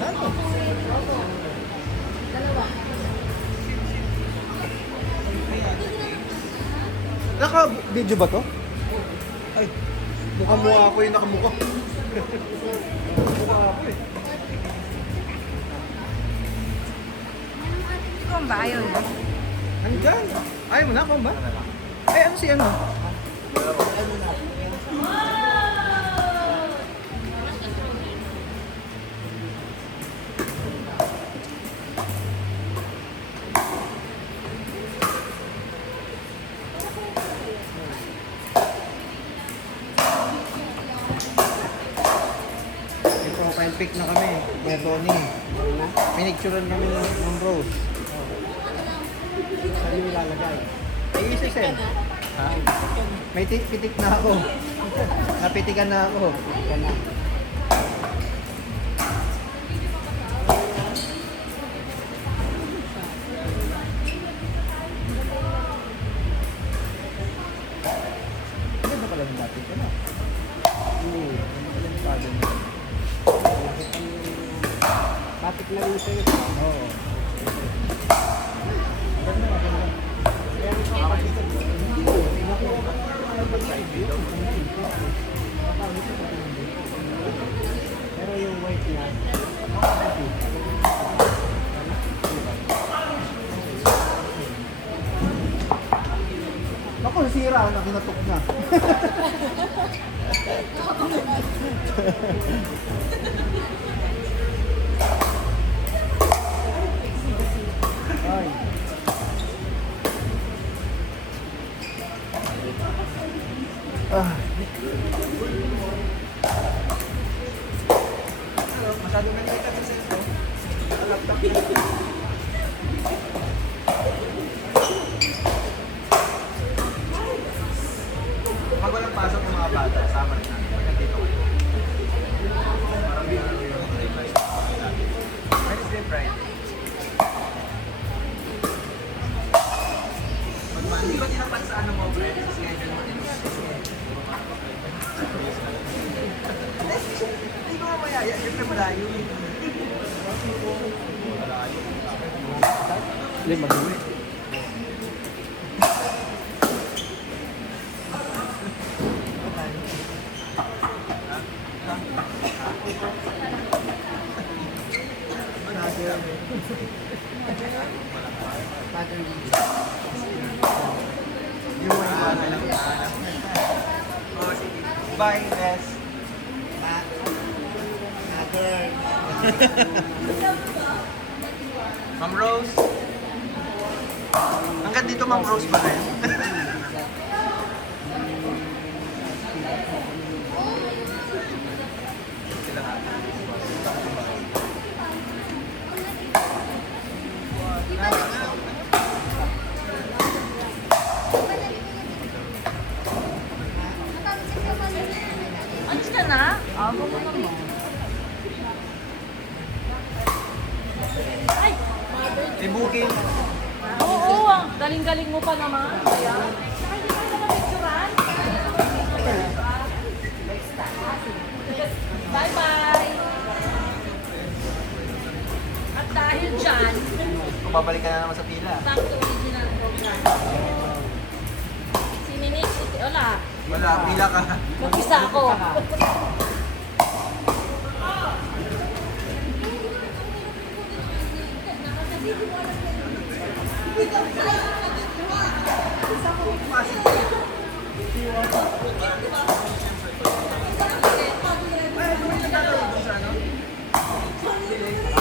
na, no? Dalawa. Naka-video ba to? Ay, mukha ako yung nakamukha. Mukha ako eh. Kung ba ayaw na? Nandyan. Ayaw mo na, kung ba? Eh, ano si ano? May profile pic na kami. May Tony. Pinicturean kami ng Rose. Saan yung ilalagay? Ay, isa-send. Ha? May pitik na ako. Napitikan na ako. Yan na. Ano ba pala yung dati ko na? Oo. Ano ba pala yung dati ko? Batik na rin sa'yo. Oo. Maganda, maganda. Pero yung white na, ako, nasira na, kinatok na. Ay. Ah. Masyadong nag-ikat sa cellphone. Laptop na. Pag walang pasok ng mga bata, sama rin natin. Pag nandito ko. Marami yung Wednesday, Friday. Hindi ba tinapat sa ano mo, Brent? Sa schedule mo din? Hindi ko mamayaya. Siyempre malayo. Hindi, madumi. Bye, guys. Ma'am Rose. Hanggang dito, Ma'am Rose pa rin. Sila nga. Andiyan ka na? Abo mo naman. Ay! May booking. Oo, ang galing-galing mo pa naman. Kaya, saka hindi ka naman picturean. Bye-bye! At dahil dyan, Kung babalik ka na naman sa pila. back to original program. Si Ninik, wala. Wala, pila ka. Mag-isa ako.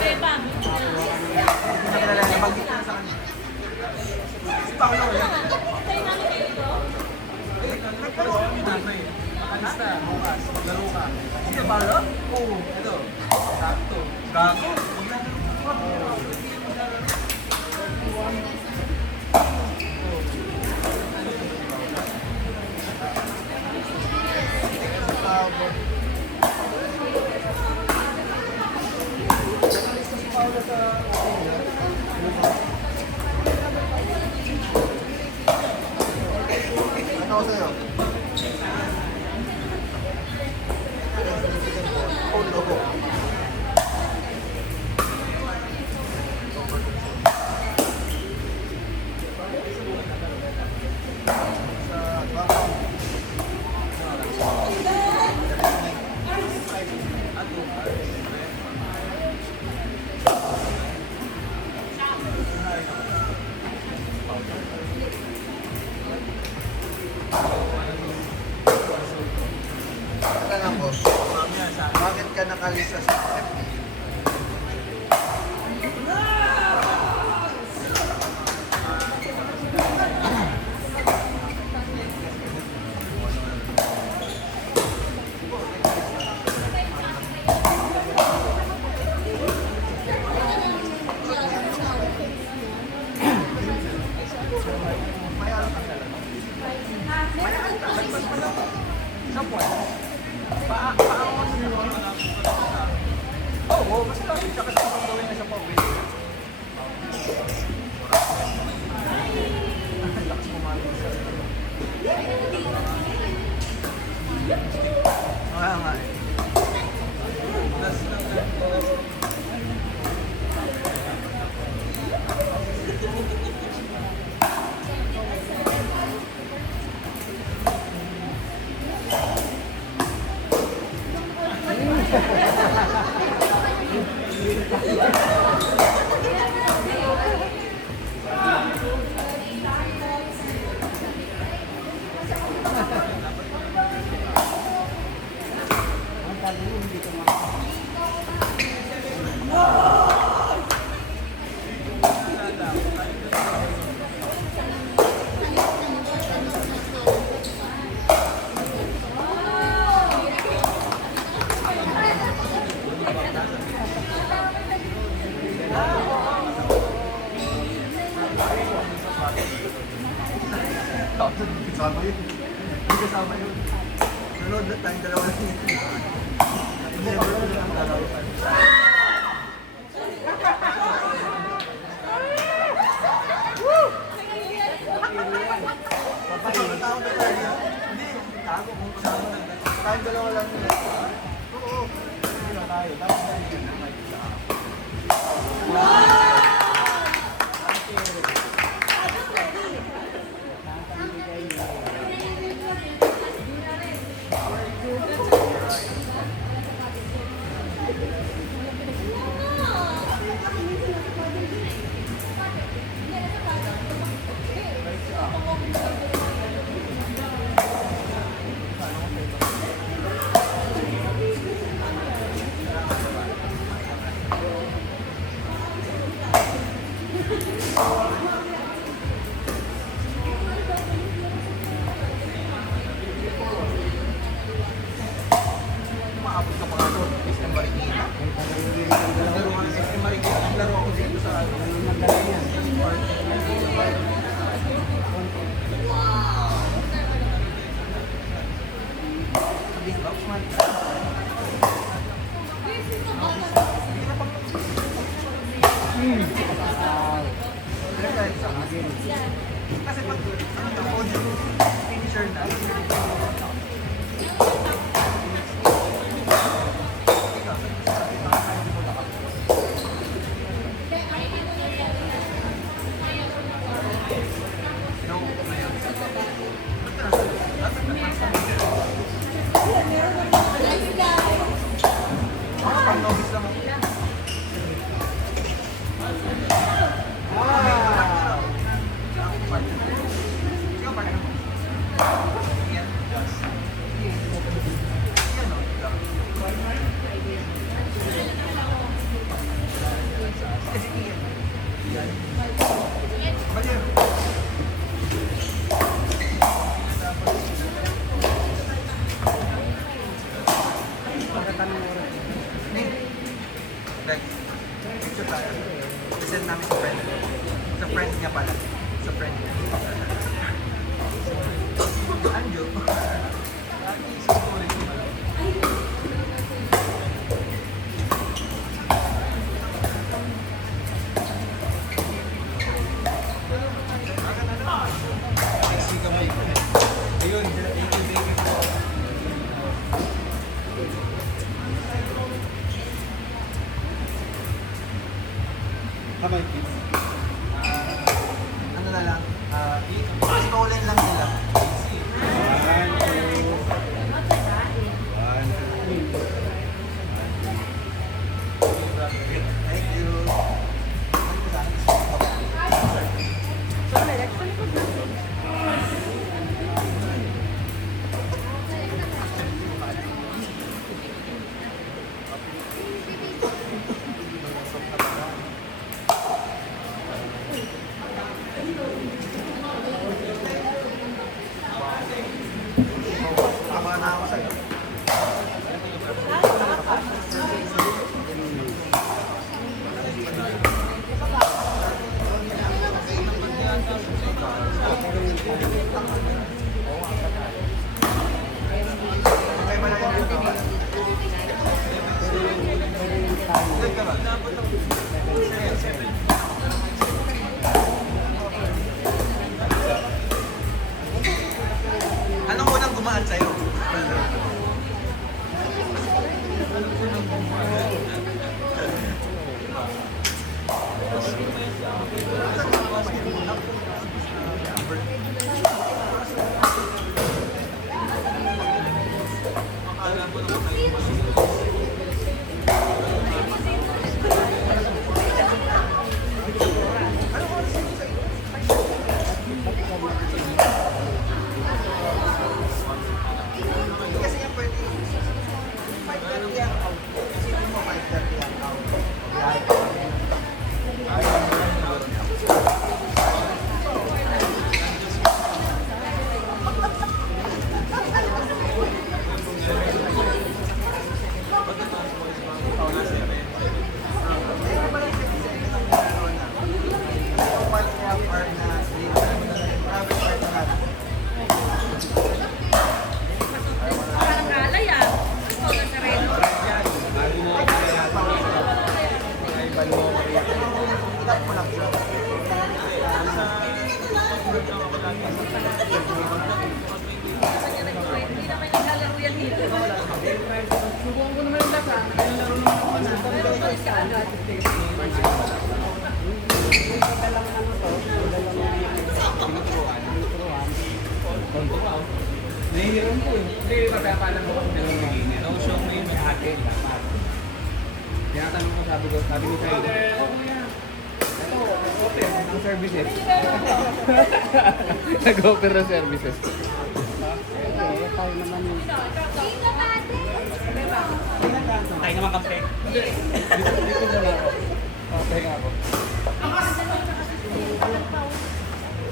Beba. Nakilala niya, mag-dito na sa kanya. Si Paolo wala. Tayo namin kayo ito. Nagkaroon kami namin. Alis na, bukas. Laro ka. Sino, Paolo? Oo. Ito. Sakto. Gago. Ano ko sa'yo? Oh, logo. nakalista sa Oo, mas lagi siya kasi kung gawin na siya pa uwi. Lakas pumalo siya. Kaya nga eh. Last lang ganito. Kasama yun. Hindi kasama yun. Sunod na tayong dalawa lang yun. Hindi ako lang ang dalawa. Papasama tao na tayo. Hindi, tago kung kasama na. Tayong dalawa lang yun. Oo. Hindi na tayo. Tapos tayo yun. Maabot ka pa nga doon. System Marikina. Naglaro ka ng System Marikina. Naglaro ako dito sa Big Box man. Kasi pag finisher na, pang-novice lang ako. Ikaw pa na mo. Yan, just. Yan o, ikaw. Kasi iyan. Yan. Baliw. Picture tayo. Isend namin sa friend. Sa friend niya pala. Sa friend niya. Anjo. Ayun, thank you, baby. Habay kids. Ano na lang, stolen lang nila. Thank you. Anong unang gumaan sa'yo? Kasi yung pwede, 5:30 ang out. Isipin mo 5:30 ang out. Kaya pala yung 57 ang meron na. Yung 1.5 hour na sleep. Private part na natin. Parang kalay ah. Ito, Nazareno. Ikat mo lang siya. Hindi naman naglalaro yan dito. Subukan ko naman yung lasa. Laro naman ako na. Pero balik ka agad. Nahihiram ko eh. Hindi, magpapalam ko kung dalawang naginit. No, show mo yung akin. Dapat. Tinatanong ko, sabi ko sa'yo. Oh, kuya. Ito, nag-offer ng services. Nag-offer ng services. Tayo naman kampe. Dito muna ako. Okay nga ako.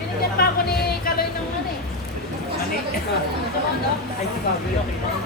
Binigyan pa ako ni Kaloy ng ano eh. Ay, si Bobby, okay lang.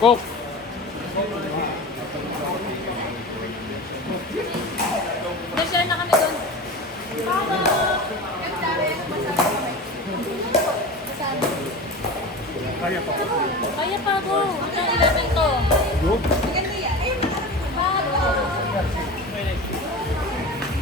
Coke! May-share na kami doon. Kaya pa. Kaya pa go. Hanggang 11 to.